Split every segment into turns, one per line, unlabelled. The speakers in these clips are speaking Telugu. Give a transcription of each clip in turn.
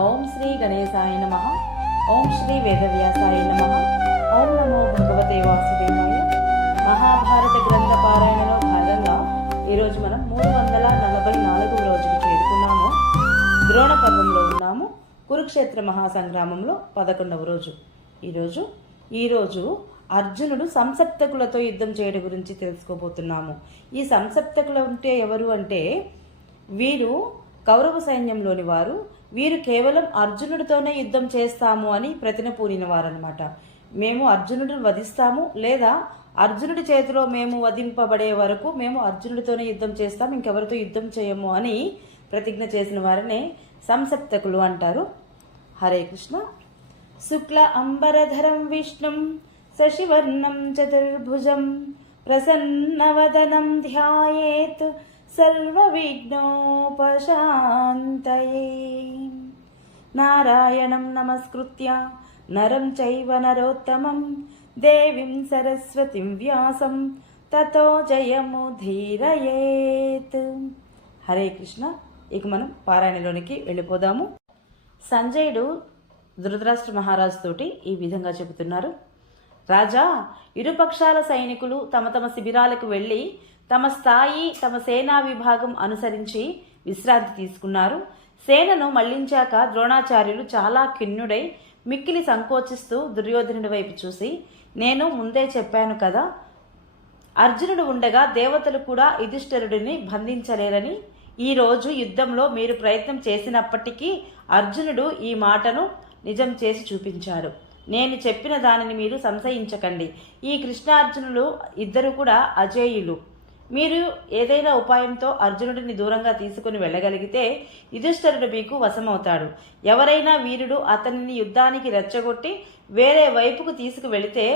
ఓం శ్రీ గణేశాయ నమ. ఓం శ్రీ వేదవ్యాసాయ నమ. ఓం నమో భగవతే వాసుదేవాయ. మహాభారత గ్రంథ పారాయణలో భాగంగా ఈరోజు మనం మూడు వందల నలభై నాలుగు రోజుకు చేరుకున్నాము. ద్రోణ పర్వంలో ఉన్నాము. కురుక్షేత్ర మహాసంగ్రామంలో పదకొండవ రోజు. ఈరోజు ఈరోజు అర్జునుడు సంసప్తకులతో యుద్ధం చేయడం గురించి తెలుసుకోబోతున్నాము. ఈ సంసప్తకులు అంటే ఎవరు అంటే వీరు కౌరవ సైన్యంలోని వారు వీరు కేవలం అర్జునుడితోనే యుద్ధం చేస్తాము అని ప్రతిన పూనిన వారనమాట మేము అర్జునుడిని వధిస్తాము లేదా అర్జునుడి చేతిలో మేము వధింపబడే వరకు మేము అర్జునుడితోనే యుద్ధం చేస్తాం ఇంకెవరితో యుద్ధం చేయము అని ప్రతిజ్ఞ చేసిన వారినే సంసప్తకులు అంటారు. హరే కృష్ణ. శుక్ల అంబరధరం విష్ణుం శశివర్ణం చతుర్భుజం ప్రసన్నవదనం ధ్యాయేత్ సర్వవిఘ్నోపశాంతయే నారాయణం నమస్కృత్య నరం చైవ నరోత్తమం దేవీం సరస్వతిం వ్యాసం తతో జయముధీరయేత్ హరే కృష్ణ ఇక మనం పారాయణలోనికి వెళ్ళిపోదాము. సంజయుడు ధృతరాష్ట్ర మహారాజు తోటి ఈ విధంగా చెబుతున్నారు. రాజా ఇరుపక్షాల సైనికులు తమ తమ శిబిరాలకు వెళ్ళి తమ స్థాయి తమ సేనా విభాగం అనుసరించి విశ్రాంతి తీసుకున్నారు. సేనను మళ్ళించాక ద్రోణాచార్యులు చాలా కిన్నుడై మిక్కిలి సంకోచిస్తూ దుర్యోధనుడి వైపు చూసి నేను ముందే చెప్పాను కదా అర్జునుడు ఉండగా దేవతలు కూడా యుధిష్ఠరుడిని బంధించలేరని. ఈ రోజు యుద్ధంలో మీరు ప్రయత్నం చేసినప్పటికీ అర్జునుడు ఈ మాటను నిజం చేసి చూపించాడు. నేను చెప్పిన దానిని మీరు సంశయించకండి. ఈ కృష్ణార్జునులు ఇద్దరు కూడా అజేయులు. మీరు ఏదైనా ఉపాయంతో అర్జునుడిని దూరంగా తీసుకుని వెళ్ళగలిగితే యుధిష్ఠరుడు మీకు వశమవుతాడు. ఎవరైనా వీరుడు అతనిని యుద్ధానికి రెచ్చగొట్టి వేరే వైపుకు తీసుకువెళితే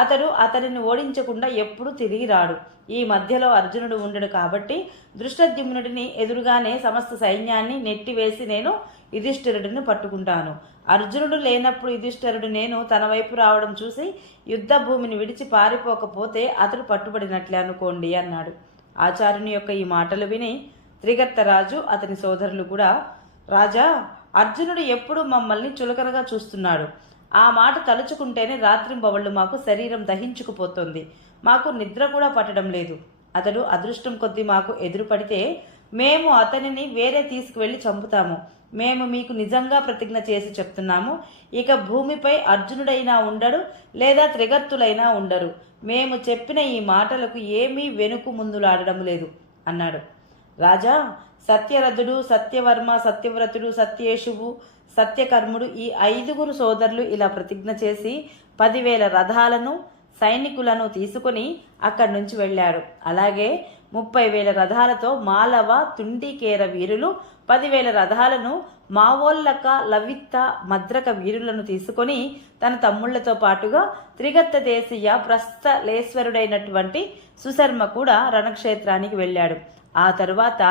అతడు అతనిని ఓడించకుండా ఎప్పుడూ తిరిగి రాడు. ఈ మధ్యలో అర్జునుడు ఉండడు కాబట్టి దృష్టద్యుమ్నుడిని ఎదురుగానే సమస్త సైన్యాన్ని నెట్టివేసి నేను యుధిష్ఠిరుడిని పట్టుకుంటాను. అర్జునుడు లేనప్పుడు యుధిష్ఠరుడు నేను తన వైపు రావడం చూసి యుద్ధ భూమిని విడిచి పారిపోకపోతే అతడు పట్టుబడినట్లే అనుకోండి అన్నాడు. ఆచార్యుని యొక్క ఈ మాటలు విని త్రిగర్తరాజు అతని సోదరులు కూడా రాజా అర్జునుడు ఎప్పుడు మమ్మల్ని చులకనగా చూస్తున్నాడు. ఆ మాట తలుచుకుంటేనే రాత్రింబవళ్ళు మాకు శరీరం దహించుకుపోతుంది. మాకు నిద్ర కూడా పట్టడం లేదు. అతడు అదృష్టం కొద్దీ మాకు ఎదురుపడితే మేము అతనిని వేరే తీసుకువెళ్ళి చంపుతాము. మేము మీకు నిజంగా ప్రతిజ్ఞ చేసి చెప్తున్నాము. ఇక భూమిపై అర్జునుడైనా ఉండడు లేదా త్రిగర్తులైనా ఉండరు. మేము చెప్పిన ఈ మాటలకు ఏమీ వెనుకు ముందులాడడం లేదు అన్నాడు. రాజా సత్యరథుడు సత్యవర్మ సత్యవ్రతుడు సత్యేషువు సత్యకర్ముడు ఈ ఐదుగురు సోదరులు ఇలా ప్రతిజ్ఞ చేసి పదివేల రథాలను సైనికులను తీసుకొని అక్కడి నుంచి వెళ్ళారు. అలాగే ముప్పై వేల రథాలతో మాలవ తుండికేర వీరులు పదివేల రథాలను మావోల్లక లవిత్త మద్రక వీరులను తీసుకొని తన తమ్ముళ్ళతో పాటుగా త్రిగత్త దేశీయ ప్రస్థలేశ్వరుడైనటువంటి సుశర్మ కూడా రణక్షేత్రానికి వెళ్ళాడు. ఆ తరువాత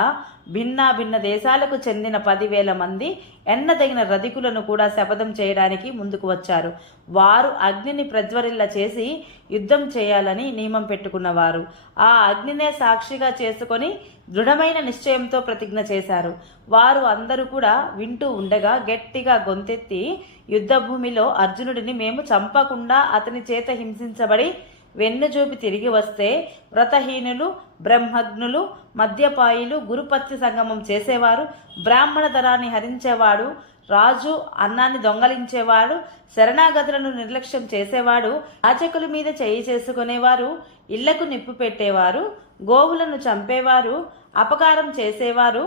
భిన్న భిన్న దేశాలకు చెందిన పదివేల మంది ఎన్నదగిన రధికులను కూడా శపథం చేయడానికి ముందుకు వచ్చారు. వారు అగ్నిని ప్రజ్వరిల్ల చేసి యుద్ధం చేయాలని నియమం పెట్టుకున్నవారు. ఆ అగ్నినే సాక్షిగా చేసుకొని దృఢమైన నిశ్చయంతో ప్రతిజ్ఞ చేశారు. వారు అందరూ కూడా వింటూ ఉండగా గట్టిగా గొంతెత్తి యుద్ధభూమిలో అర్జునుడిని మేము చంపకుండా అతని చేత హింసించబడి వెన్నుజూపి తిరిగి వస్తే వ్రతహీనులు బ్రహ్మజ్ఞులు మద్యపాయులు గురుపత్తి సంగమం చేసేవారు బ్రాహ్మణ ధరాన్ని హరించేవాడు రాజు అన్నాన్ని దొంగలించేవాడు శరణాగతులను నిర్లక్ష్యం చేసేవాడు యాచకుల మీద చేయి చేసుకునేవారు ఇళ్ళకు నిప్పు పెట్టేవారు గోవులను చంపేవారు అపకారం చేసేవారు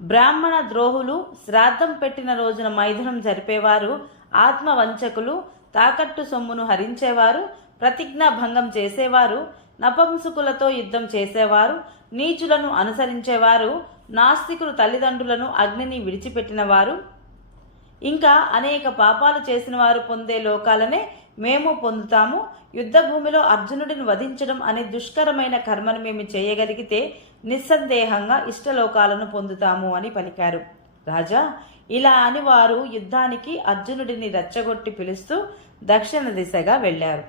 బ్రాహ్మణ ద్రోహులు శ్రాద్ధం పెట్టిన రోజున మైథునం జరిపేవారు ఆత్మవంచకులు తాకట్టు సొమ్మును హరించేవారు ప్రతిజ్ఞా భంగం చేసేవారు నపంసుకులతో యుద్ధం చేసేవారు నీచులను అనుసరించేవారు నాస్తికులు తల్లిదండ్రులను అగ్నిని విడిచిపెట్టినవారు. ఇంకా అనేక పాపాలు చేసిన వారు పొందే లోకాలనే మేము పొందుతాము. యుద్ధభూమిలో అర్జునుడిని వధించడం అనే దుష్కరమైన కర్మను మేము చేయగలిగితే నిస్సందేహంగా ఇష్టలోకాలను పొందుతాము అని పలికారు. రాజా ఇలా అని వారు యుద్ధానికి అర్జునుడిని రెచ్చగొట్టి పిలుస్తూ దక్షిణ దిశగా వెళ్ళారు.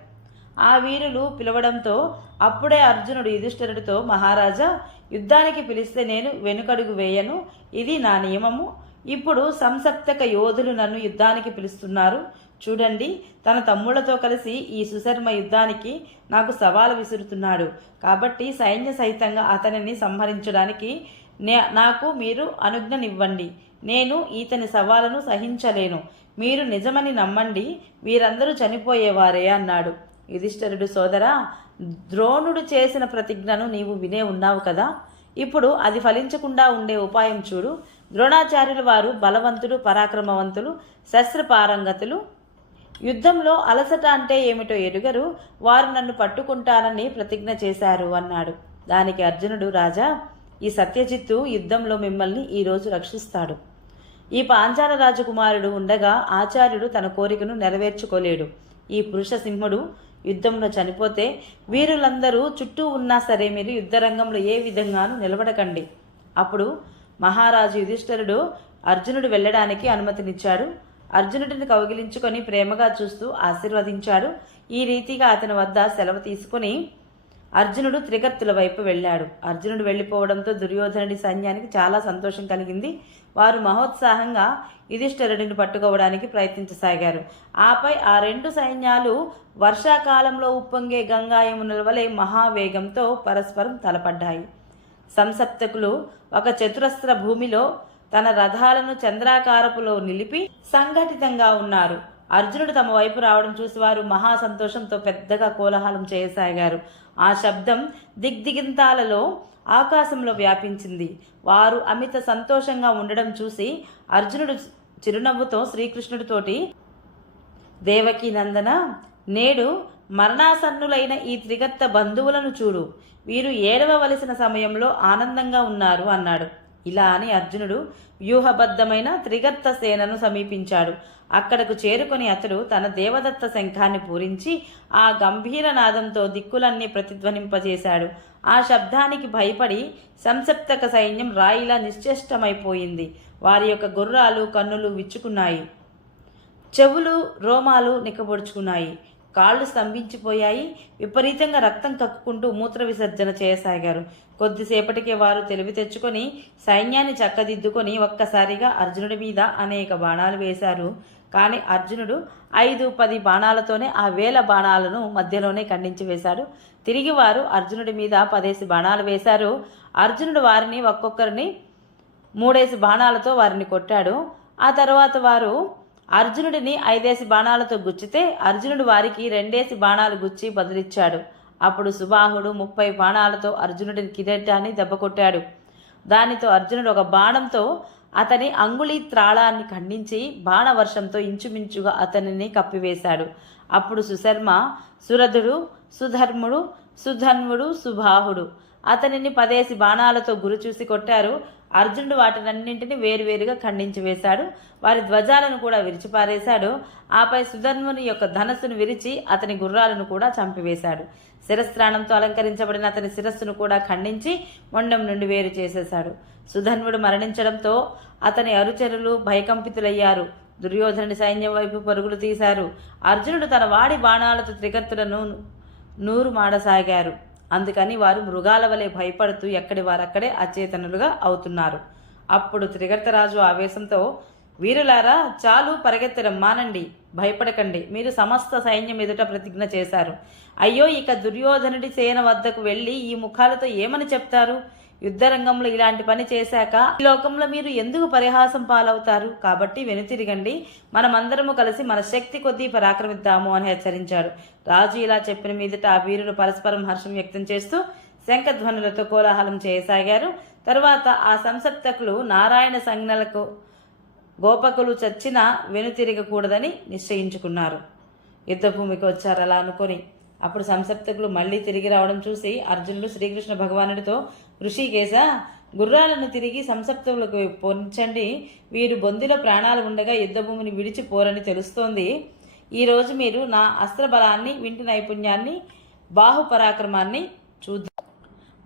ఆ వీరులు పిలవడంతో అప్పుడే అర్జునుడు యుధిష్ఠిరుడితో మహారాజా యుద్ధానికి పిలిస్తే నేను వెనుకడుగు వేయను. ఇది నా నియమము. ఇప్పుడు సంసప్తక యోధులు నన్ను యుద్ధానికి పిలుస్తున్నారు. చూడండి తన తమ్ముళ్ళతో కలిసి ఈ సుశర్మ యుద్ధానికి నాకు సవాలు విసురుతున్నాడు. కాబట్టి సైన్య సహితంగా అతనిని సంహరించడానికి నే- నాకు మీరు అనుజ్ఞనివ్వండి. నేను ఈతని సవాలను సహించలేను. మీరు నిజమని నమ్మండి. వీరందరూ చనిపోయేవారే అన్నాడు. యుధిష్ఠరుడు సోదరా ద్రోణుడు చేసిన ప్రతిజ్ఞను నీవు వినే ఉన్నావు కదా? ఇప్పుడు అది ఫలించకుండా ఉండే ఉపాయం చూడు. ద్రోణాచార్యుల వారు బలవంతులు పరాక్రమవంతులు శస్త్రపారంగతులు. యుద్ధంలో అలసట అంటే ఏమిటో ఎరుగరు. వారు నన్ను పట్టుకుంటానని ప్రతిజ్ఞ చేశారు అన్నాడు. దానికి అర్జునుడు రాజా ఈ సత్యజిత్తు యుద్ధంలో మిమ్మల్ని ఈరోజు రక్షిస్తాడు. ఈ పాంచాల రాజకుమారుడు ఉండగా ఆచార్యుడు తన కోరికను నెరవేర్చుకోలేడు. ఈ పురుష సింహుడు యుద్ధంలో చనిపోతే వీరులందరూ చుట్టూ ఉన్నా సరే మీరు యుద్ధరంగంలో ఏ విధంగానూ నిలబడకండి. అప్పుడు మహారాజు యుధిష్ఠరుడు అర్జునుడు వెళ్ళడానికి అనుమతినిచ్చాడు. అర్జునుడిని కౌగిలించుకొని ప్రేమగా చూస్తూ ఆశీర్వదించాడు. ఈ రీతిగా అతని వద్ద సెలవు తీసుకుని అర్జునుడు త్రిగర్తుల వైపు వెళ్ళాడు. అర్జునుడు వెళ్ళిపోవడంతో దుర్యోధనుడి సైన్యానికి చాలా సంతోషం కలిగింది. వారు మహోత్సాహంగా యుధిష్ఠరుడిని పట్టుకోవడానికి ప్రయత్నించసాగారు. ఆపై ఆ రెండు సైన్యాలు వర్షాకాలంలో ఉప్పొంగే గంగా యమునల వలె మహావేగంతో పరస్పరం తలపడ్డాయి. సంసప్తకులు ఒక చతురస్ర భూమిలో తన రథాలను చంద్రాకారపులో నిలిపి సంఘటితంగా ఉన్నారు. అర్జునుడు తమ వైపు రావడం చూసి వారు మహా సంతోషంతో పెద్దగా కోలాహలం చేయసాగారు. ఆ శబ్దం దిగ్దిగింతాలలో ఆకాశంలో వ్యాపించింది. వారు అమిత సంతోషంగా ఉండడం చూసి అర్జునుడు చిరునవ్వుతో శ్రీకృష్ణుడితోటి దేవకీ నందన నేడు మరణాసన్నులైన ఈ త్రిగత్త బంధువులను చూడు. వీరు ఏడవవలసిన సమయంలో ఆనందంగా ఉన్నారు అన్నాడు. ఇలా అని అర్జునుడు వ్యూహబద్ధమైన త్రిగర్త సేనను సమీపించాడు. అక్కడకు చేరుకొని అతడు తన దేవదత్త శంఖాన్ని పూరించి ఆ గంభీర నాదంతో దిక్కులన్నీ ప్రతిధ్వనింపజేశాడు. ఆ శబ్దానికి భయపడి సంసప్తక సైన్యం రాయిలా నిశ్చేష్టమైపోయింది. వారి యొక్క గుర్రాలు కన్నులు విచ్చుకున్నాయి. చెవులు రోమాలు నిక్కబొడుచుకున్నాయి. కాళ్ళు స్తంభించిపోయాయి. విపరీతంగా రక్తం కక్కుకుంటూ మూత్ర విసర్జన చేయసాగారు. కొద్దిసేపటికే వారు తెలివి తెచ్చుకొని సైన్యాన్ని చక్కదిద్దుకొని ఒక్కసారిగా అర్జునుడి మీద అనేక బాణాలు వేశారు. కానీ అర్జునుడు ఐదు పది బాణాలతోనే ఆ వేల బాణాలను మధ్యలోనే ఖండించి వేశాడు. తిరిగి వారు అర్జునుడి మీద పదేసి బాణాలు వేశారు. అర్జునుడు వారిని ఒక్కొక్కరిని మూడేసి బాణాలతో వారిని కొట్టాడు. ఆ తర్వాత వారు అర్జునుడిని ఐదేసి బాణాలతో గుచ్చితే అర్జునుడు వారికి రెండేసి బాణాలు గుచ్చి బదిలిచ్చాడు. అప్పుడు సుబాహుడు ముప్పై బాణాలతో అర్జునుడిని కిరీటాన్ని దెబ్బకొట్టాడు. దానితో అర్జునుడు ఒక బాణంతో అతని అంగుళి త్రాళాన్ని ఖండించి బాణవర్షంతో ఇంచుమించుగా అతనిని కప్పివేశాడు. అప్పుడు సుశర్మ సురధుడు సుధర్ముడు సుధన్వుడు సుబాహుడు అతనిని పదేసి బాణాలతో గురి చూసి కొట్టారు. అర్జునుడు వాటినన్నింటినీ వేరువేరుగా ఖండించి వేశాడు. వారి ధ్వజాలను కూడా విరిచిపారేశాడు. ఆపై సుధర్ముని యొక్క ధనస్సును విరిచి అతని గుర్రాలను కూడా చంపివేశాడు. శిరస్త్రాణంతో అలంకరించబడిన అతని శిరస్సును కూడా ఖండించి మొండం నుండి వేరు చేసేశాడు. సుధన్వుడు మరణించడంతో అతని అరుచరులు భయకంపితులయ్యారు. దుర్యోధనుడి సైన్యం వైపు పరుగులు తీశారు. అర్జునుడు తన వాడి బాణాలతో త్రికర్తులను నూరు మాడసాగారు అందుకని వారు మృగాల వలె భయపడుతూ ఎక్కడి వారక్కడే అచేతనులుగా అవుతున్నారు. అప్పుడు త్రిగర్తరాజు ఆవేశంతో వీరులారా చాలు పరిగెత్తడం మానండి భయపడకండి. మీరు సమస్త సైన్యం ఎదుట ప్రతిజ్ఞ చేశారు. అయ్యో ఇక దుర్యోధనుడి సేన వద్దకు వెళ్ళి ఈ ముఖాలతో ఏమని చెప్తారు? యుద్ధరంగంలో ఇలాంటి పని చేశాక ఈ లోకంలో మీరు ఎందుకు పరిహాసం పాలవుతారు? కాబట్టి వెనుతిరిగండి. మనమందరము కలిసి మన శక్తి కొద్దీ పరాక్రమిద్దాము అని హెచ్చరించాడు. రాజు ఇలా చెప్పిన మీదట ఆ వీరులు పరస్పరం హర్షం వ్యక్తం చేస్తూ శంఖధ్వనులతో కోలాహలం చేయసాగారు. తరువాత ఆ సంసప్తకులు నారాయణ సంజ్ఞలకు గోపకులు చచ్చినా వెనుతిరగకూడదని నిశ్చయించుకున్నారు. యుద్ధభూమికి వచ్చారు అలా అనుకొని అప్పుడు సంసప్తకులు మళ్ళీ తిరిగి రావడం చూసి అర్జునుడు శ్రీకృష్ణ భగవానుడితో ఋషికేశ గుర్రాలను తిరిగి సంసప్తములకు పొంచండి. వీరు బొందిలో ప్రాణాలు ఉండగా యుద్ధభూమిని విడిచిపోరని తెలుస్తోంది. ఈరోజు మీరు నా అస్త్రబలాన్ని వింటి నైపుణ్యాన్ని బాహుపరాక్రమాన్ని చూద్దాం.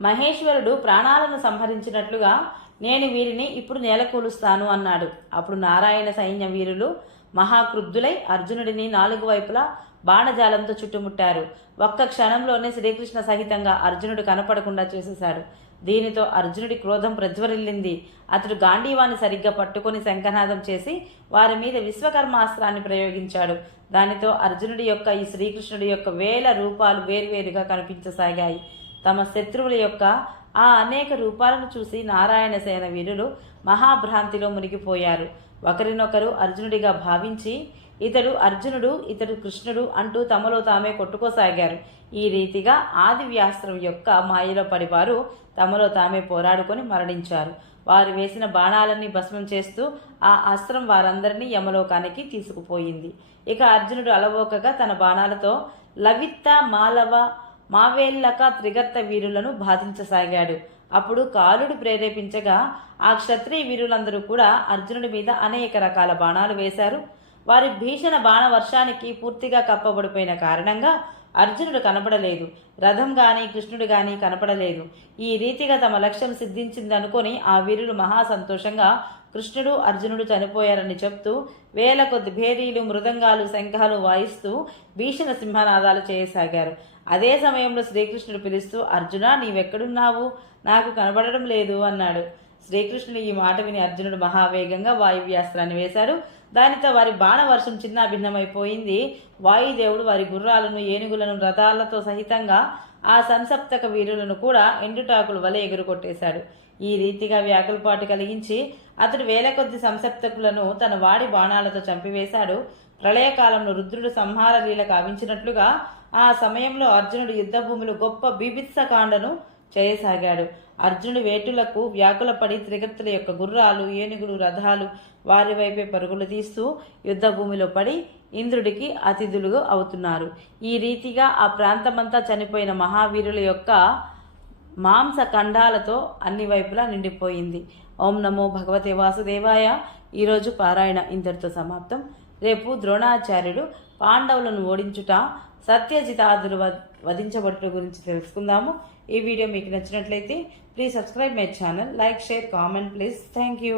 మహేశ్వరుడు ప్రాణాలను సంహరించినట్లుగా నేను వీరిని ఇప్పుడు నేలకూలుస్తాను అన్నాడు. అప్పుడు నారాయణ సైన్య వీరులు మహాక్రుద్ధులై అర్జునుడిని నాలుగు వైపులా బాణజాలంతో చుట్టుముట్టారు. ఒక్క క్షణంలోనే శ్రీకృష్ణ సహితంగా అర్జునుడు కనపడకుండా చేసేశాడు. దీనితో అర్జునుడి క్రోధం ప్రజ్వరిల్లింది. అతడు గాంధీవాన్ని సరిగ్గా పట్టుకొని శంఖనాదం చేసి వారి మీద విశ్వకర్మాస్త్రాన్ని ప్రయోగించాడు. దానితో అర్జునుడి యొక్క ఈ శ్రీకృష్ణుడి యొక్క వేల రూపాలు వేరువేరుగా కనిపించసాగాయి. తమ శత్రువుల యొక్క ఆ అనేక రూపాలను చూసి నారాయణ సేన వీరులు మహాభ్రాంతిలో మునిగిపోయారు. ఒకరినొకరు అర్జునుడిగా భావించి ఇతడు అర్జునుడు ఇతడు కృష్ణుడు అంటూ తమలో తామే కొట్టుకోసాగారు. ఈ రీతిగా ఆది వ్యాస్త్రం యొక్క మాయలో పడివారు తమలో తామే పోరాడుకొని మరణించారు. వారు వేసిన బాణాలన్నీ భస్మం చేస్తూ ఆ అస్త్రం వారందరినీ యమలోకానికి తీసుకుపోయింది. ఇక అర్జునుడు అలవోకగా తన బాణాలతో లవిత్త మాలవ మావేల్లక త్రిగర్త వీరులను బాధించసాగాడు. అప్పుడు కాలుడు ప్రేరేపించగా ఆ క్షత్రియ వీరులందరూ కూడా అర్జునుడి మీద అనేక రకాల బాణాలు వేశారు. వారి భీషణ బాణ వర్షానికి పూర్తిగా కప్పబడిపోయిన కారణంగా అర్జునుడు కనపడలేదు. రథం గాని కృష్ణుడు గాని కనపడలేదు. ఈ రీతిగా తమ లక్ష్యం సిద్ధించిందనుకొని ఆ వీరులు మహా సంతోషంగా కృష్ణుడు అర్జునుడు చనిపోయారని చెప్తూ వేల కొద్ది భేరీలు మృదంగాలు శంఖాలు వాయిస్తూ భీషణ సింహనాదాలు చేయసాగారు. అదే సమయంలో శ్రీకృష్ణుడు పిలుస్తూ అర్జున నీవెక్కడున్నావు? నాకు కనబడడం లేదు అన్నాడు. శ్రీకృష్ణుడు ఈ మాట విని అర్జునుడు మహావేగంగా వాయువ్యాస్త్రాన్ని వేశాడు. దానితో వారి బాణవర్షం చిన్న భిన్నమైపోయింది వాయుదేవుడు వారి గుర్రాలను ఏనుగులను రథాలతో సహితంగా ఆ సంసప్తక వీరులను కూడా ఎండుటాకుల వలె ఎగురుకొట్టేశాడు ఈ రీతిగా వ్యాకులపాటు కలిగించి అతడు వేల కొద్ది సంసప్తకులను తన వాడి బాణాలతో చంపివేశాడు. ప్రళయకాలంలో రుద్రుడు సంహార లీల కావించినట్లుగా ఆ సమయంలో అర్జునుడు యుద్ధభూమిలో గొప్ప బీభత్సకాండను చేయసాగాడు. అర్జునుడు వేటులకు వ్యాకులపడి త్రిగర్తుల యొక్క గుర్రాలు ఏనుగులు రథాలు వారి వైపే పరుగులు తీస్తూ యుద్ధభూమిలో పడి ఇంద్రుడికి అతిథులు అవుతున్నారు. ఈ రీతిగా ఆ ప్రాంతమంతా చనిపోయిన మహావీరుల యొక్క మాంస ఖండాలతో అన్ని వైపులా నిండిపోయింది. ఓం నమో భగవతే వాసుదేవాయ. ఈరోజు పారాయణ ఇంతటితో సమాప్తం. రేపు ద్రోణాచార్యుడు పాండవులను ఓడించుట సత్యజితాదులు వధించబడుట గురించి తెలుసుకుందాము. ఈ వీడియో మీకు నచ్చినట్లయితే please subscribe my channel like share comment please thank you